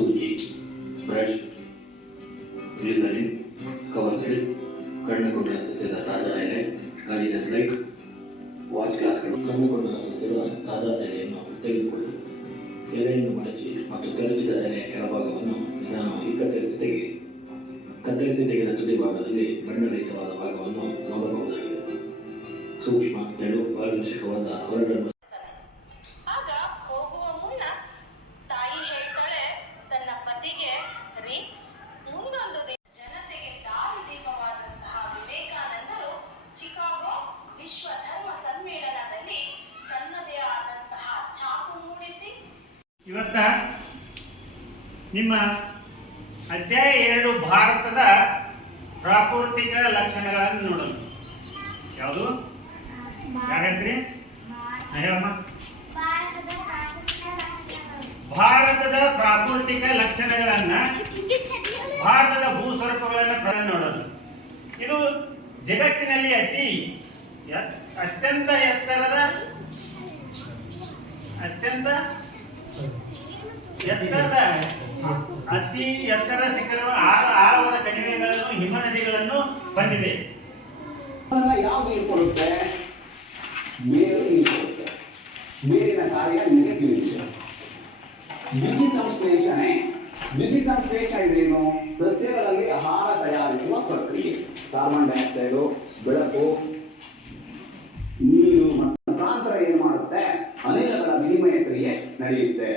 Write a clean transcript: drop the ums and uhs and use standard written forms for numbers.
ಸೂಜಿ, brush, glycerine, cover slip, ಕಣ್ಣುಕೊಂಡ ಸಸ್ಯದ ತಾಜಾ ಎಲೆ, ಗಾಜಿನ ಸ್ಲೈಡ್, ವಾಚ್ ಗ್ಲಾಸ್ಗಳು. ಕಣ್ಣುಕೊಂಡ ಸಸ್ಯದ ತಾಜಾ ಎಲೆಯನ್ನು ತೆಗೆದುಕೊಳ್ಳಿ. ಎಲೆಯನ್ನು ಮಡಚಿ ಮತ್ತು ಕರಚಿದ ಎಲೆಯ ಕೆಳಭಾಗವನ್ನು ನಿಧಾನವಾಗಿ ಕತ್ತರಿಸಿ ತೆಗೆಯಿರಿ. ಕತ್ತರಿಸಿ ತೆಗೆದ ತುದಿ ಭಾಗದಲ್ಲಿ ಬಣ್ಣರಹಿತವಾದ ಭಾಗವನ್ನು ನೋಡಬಹುದಾಗಿದೆ. ಸೂಕ್ಷ್ಮ, ತೆಳು, ಪಾರದರ್ಶಕವಾದ ಹೊರಡನ್ನು. ಆಗ ಹೋಗುವ ಮುನ್ನ ತಾಯಿ ಹೇಳ್ತಾಳೆ ತನ್ನ ಪತಿಗೆ, ರೀ, ಮುಂದೊಂದು ಜನತೆಗೆ ದಾರಿದೀಪವಾದಂತಹ ವಿವೇಕಾನಂದರು ಚಿಕಾಗೋ ವಿಶ್ವ ಧರ್ಮ ಸಮ್ಮೇಳನದಲ್ಲಿ ತನ್ನದೇ ಆದಂತಹ ಛಾಪು ಮೂಡಿಸಿ ಇವತ್ತ ನಿಮ್ಮ ಅಧ್ಯಾಯ 2 ಭಾರತದ ಪ್ರಾಕೃತಿಕ ಲಕ್ಷಣಗಳನ್ನು ನೋಡೋಣ. ಯಾವುದು ಯಾರಂತ್ರಿ? ಹೇಳಮ್ಮ. ಭಾರತದ ಪ್ರಾಕೃತಿಕ ಲಕ್ಷಣಗಳನ್ನ, ಭಾರತದ ಭೂಸ್ವರೂಪಗಳನ್ನ ನೋಡೋಣ. ಇದು ಜಗತ್ತಿನಲ್ಲಿ ಅತ್ಯಂತ ಅತಿ ಎತ್ತರ ಶಿಖರ, ಆಳವಾದ ಕಣಿವೆಗಳನ್ನು, ಹಿಮ ನದಿಗಳನ್ನು ಹೊಂದಿದೆ. ಯಾವುದು ಇಟ್ಕೊಳ್ಳುತ್ತೆ? ಮೇರು ಇಟ್ಕೊಳ್ಳುತ್ತೆ. ಮೇರಿನ ಕಾರ್ಯ ನಿಮಗೆ ತಿಳಿಯುತ್ತೆ. ದ್ಯುತಿ ಸಂಶ್ಲೇಷಣೆ ಇದೇನು? ಸಸ್ಯಗಳಲ್ಲಿ ಆಹಾರ ತಯಾರಿಸುವ ಪ್ರಕ್ರಿಯೆ. ಕಾರ್ಬನ್ ಡೈಆಕ್ಸೈಡು, ಬೆಳಕು, ನೀರು ಮತ್ತು ಮುಖಾಂತರ ಏನು ಮಾಡುತ್ತೆ? ಅನಿಲಗಳ ವಿನಿಮಯ ಕ್ರಿಯೆ ನಡೆಯುತ್ತೆ.